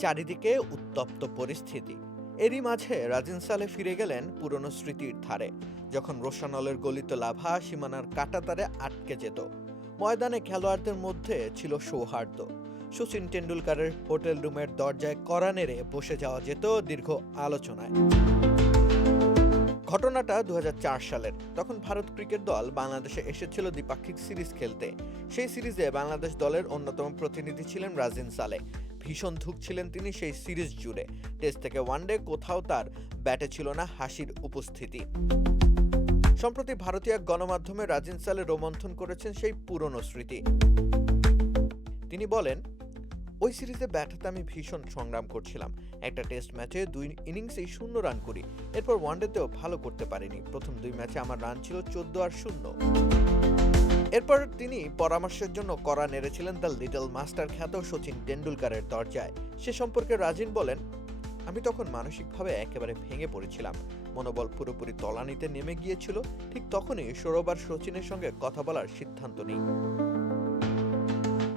চারিদিকে উত্তপ্ত পরিস্থিতি। এরই মাঝে রাজিন সালে ফিরে গেলেন পুরনো স্মৃতির ধারে, যখন রোশানলের গলিত লাভা সীমানার কাঁটাতারে আটকে যেত। ময়দানে খেলোয়াড়দের মধ্যে ছিল সৌহার্দ্য। সচিন টেন্ডুলকারের হোটেল রুমের দরজায় কড়া নেড়ে বসে যাওয়া যেত দীর্ঘ আলোচনায়। ঘটনাটা ২০০৪ সালের। তখন ভারত ক্রিকেট দল বাংলাদেশে এসেছিল দ্বিপাক্ষিক সিরিজ খেলতে। সেই সিরিজে বাংলাদেশ দলের অন্যতম প্রতিনিধি ছিলেন রাজিন সালে। ভীষণ ধুঁকছিলেন তিনি সেই সিরিজ জুড়ে। টেস্ট থেকে ওয়ানডে কোথাও তার ব্যাটে ছিল না হাসির উপস্থিতি। সম্প্রতি ভারতীয় এক গণমাধ্যমে রাজিন সালে রোমন্থন করেছেন সেই পুরনো স্মৃতি। তিনি বলেন, ওই সিরিজে ব্যাট হাতে আমি ভীষণ সংগ্রাম করছিলাম। একটা টেস্ট ম্যাচে ২ ইনিংসেই ০ রান করি। এরপর ওয়ানডেতেও ভালো করতে পারিনি। প্রথম ২ ম্যাচে আমার রান ছিল ১৪-০। এরপর তিনি পরামর্শের জন্য কড়া নেড়েছিলেন দ্য লিটল মাস্টার খ্যাত সচিন টেন্ডুলকারের দরজায়। সে সম্পর্কে রাজিন বলেন, আমি তখন মানসিকভাবে একেবারে ভেঙে পড়েছিলাম। মনোবল পুরোপুরি তলানিতে নেমে গিয়েছিল। ঠিক তখনই সৌরভ আর সচিনের সঙ্গে কথা বলার সিদ্ধান্ত নিই।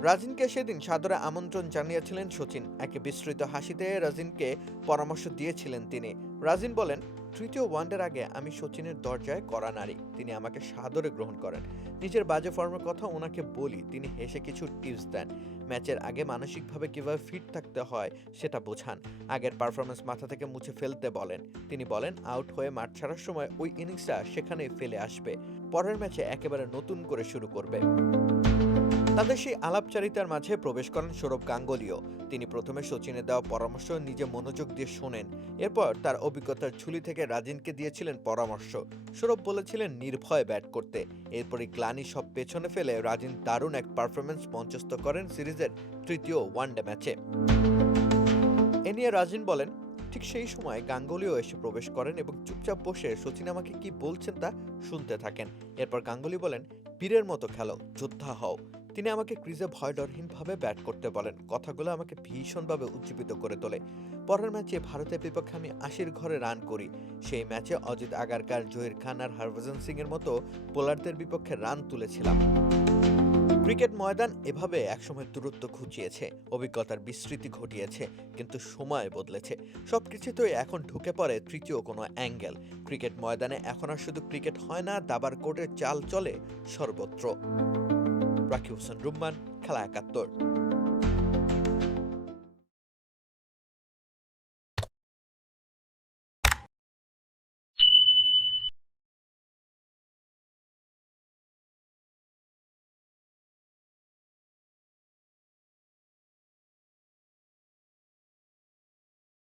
রাজিনকে সেদিন সাদরে আমন্ত্রণ জানিয়েছিলেন সচিন। একে বিস্তৃত হাসিতে রাজিনকে পরামর্শ দিয়েছিলেন তিনি। রাজিন বলেন, তৃতীয় ওয়ানডের আগে আমি সচিনের দরজায় কড়া নাড়ি। তিনি আমাকে সাদরে গ্রহণ করেন। নিজের বাজে ফর্মের কথা ওনাকে বলি, তিনি হেসে কিছু টিপস দেন। ম্যাচের আগে মানসিকভাবে কিভাবে ফিট থাকতে হয় সেটা বোঝান। আগের পারফরমেন্স মাথা থেকে মুছে ফেলতে বলেন। তিনি বলেন, আউট হয়ে মাঠ ছাড়ার সময় ওই ইনিংসটা সেখানেই ফেলে আসবে। পরের ম্যাচে একেবারে নতুন করে শুরু করবে। তাদের সেই আলাপচারিতার মাঝে প্রবেশ করেন সৌরভ গাঙ্গুলিও। তিনি প্রথমে সচিনের দেওয়া পরামর্শ নিজে মনোযোগ দিয়ে শোনেন। এরপর তার অভিজ্ঞতার ঝুলি থেকে রাজিনকে দিয়েছিলেন পরামর্শ। সৌরভ বলেছিলেন নির্ভয়ে ব্যাট করতে। এরপরই গ্লানি সব পেছনে ফেলে রাজিন দারুণ এক পারফরমেন্স মঞ্চস্থ করেন সিরিজের তৃতীয় ওয়ানডে ম্যাচে। এ নিয়ে রাজিন বলেন, ঠিক সেই সময় গাঙ্গুলিও এসে প্রবেশ করেন এবং চুপচাপ বসে সচিন আমাকে কি বলছেন তা শুনতে থাকেন। এরপর গাঙ্গুলি বলেন, বীরের মতো খেলো, যোদ্ধা হও। তিনি আমাকে ক্রিজে ভয়ডরহীনভাবে ব্যাট করতে বলেন। কথাগুলো আমাকে ভীষণভাবে উজ্জীবিত করে তোলে। পরের ম্যাচে ভারতের বিপক্ষে আমি ৮০ ঘরে রান করি। সেই ম্যাচে অজিত আগারকার, জহির খান আর হরভজন সিং এর মতো বোলারদের বিপক্ষে রান তুলেছিলাম। ক্রিকেট ময়দান এভাবে একসময় দূরত্ব ঘুচিয়েছে, অভিজ্ঞতার বিস্তৃতি ঘটিয়েছে, কিন্তু সময় বদলেছে। সবকিছুতেই এখন ঢুকে পড়ে তৃতীয় কোনো অ্যাঙ্গেল। ক্রিকেট ময়দানে এখন আর শুধু ক্রিকেট হয় না, দাবার কোর্টের চাল চলে সর্বত্র। রাকিব হোসেন রুম্মান, খেলা ৭১।